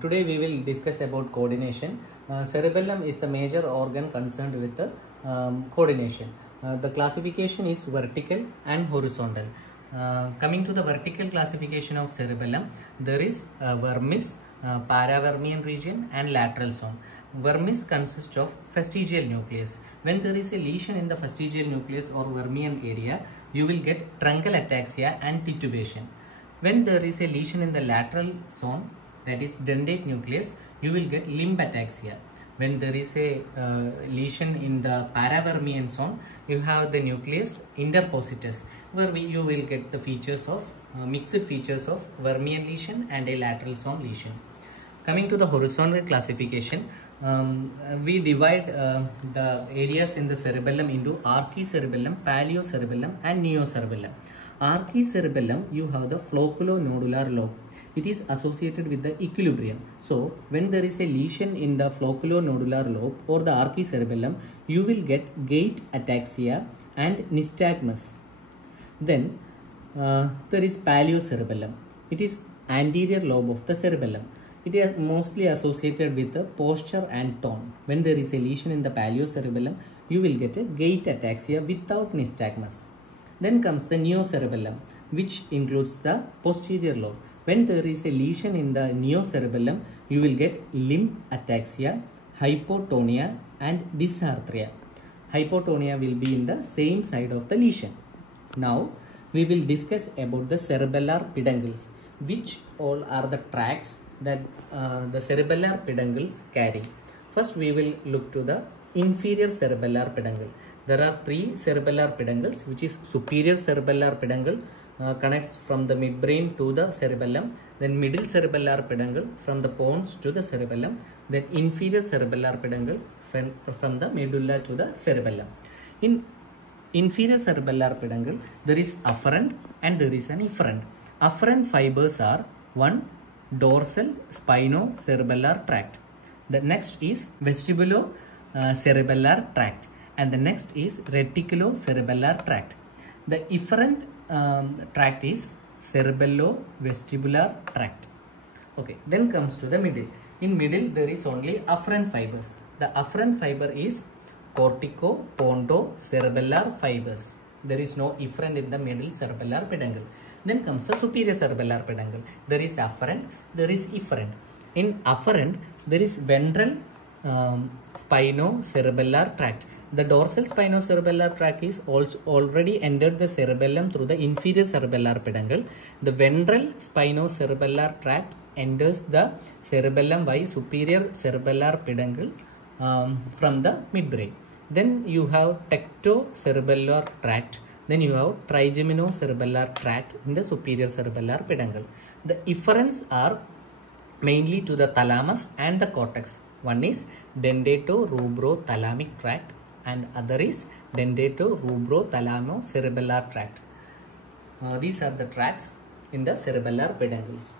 Today we will discuss about coordination. Cerebellum is the major organ concerned with the coordination. The classification is vertical and horizontal. Coming to the vertical classification of cerebellum, there is vermis, paravermian region and lateral zone. Vermis consists of fastigial nucleus. When there is a lesion in the fastigial nucleus or vermian area, you will get truncal ataxia and titubation. When there is a lesion in the lateral zone, that is dentate nucleus, you will get limb ataxia. When there is a lesion in the paravermian zone, you have the nucleus interpositus, where you will get the features of mixed features of vermian lesion and a lateral zone lesion. Coming to the horizontal classification, we divide the areas in the cerebellum into archicerebellum, paleocerebellum and neocerebellum. Archicerebellum, you have the flocculonodular lobe. It is associated with the equilibrium. So, when there is a lesion in the flocculonodular lobe or the archicerebellum, you will get gait ataxia and nystagmus. Then, there is paleocerebellum. It is anterior lobe of the cerebellum. It is mostly associated with the posture and tone. When there is a lesion in the paleocerebellum, you will get a gait ataxia without nystagmus. Then comes the neocerebellum, which includes the posterior lobe. When there is a lesion in the neocerebellum, you will get limb ataxia, hypotonia and dysarthria. Hypotonia will be in the same side of the lesion. Now, we will discuss about the cerebellar peduncles, which all are the tracts that the cerebellar peduncles carry. First, we will look to the inferior cerebellar peduncle. There are three cerebellar peduncles, which is superior cerebellar peduncle, connects from the midbrain to the cerebellum, then middle cerebellar peduncle from the pons to the cerebellum, then inferior cerebellar peduncle from the medulla to the cerebellum. In inferior cerebellar peduncle, there is afferent and there is an efferent. Afferent fibers are one, dorsal spinocerebellar tract. The next is vestibulocerebellar tract, and the next is reticulocerebellar tract. The efferent tract is cerebellovestibular tract. Okay, then comes to the middle. In middle, there is only afferent fibers. The afferent fiber is cortico-pontocerebellar fibers. There is no efferent in the middle cerebellar peduncle. Then comes the superior cerebellar peduncle. There is afferent, there is efferent. In afferent, there is ventral spinocerebellar tract. The dorsal spinocerebellar tract is also already entered the cerebellum through the inferior cerebellar peduncle. The ventral spinocerebellar tract enters the cerebellum by superior cerebellar peduncle from the midbrain. Then you have tectocerebellar tract. Then you have trigeminocerebellar tract in the superior cerebellar peduncle. The efferents are mainly to the thalamus and the cortex. One is dentato-rubrothalamic tract and other is dentato-rubrothalamo-cerebellar tract. These are the tracts in the cerebellar peduncles.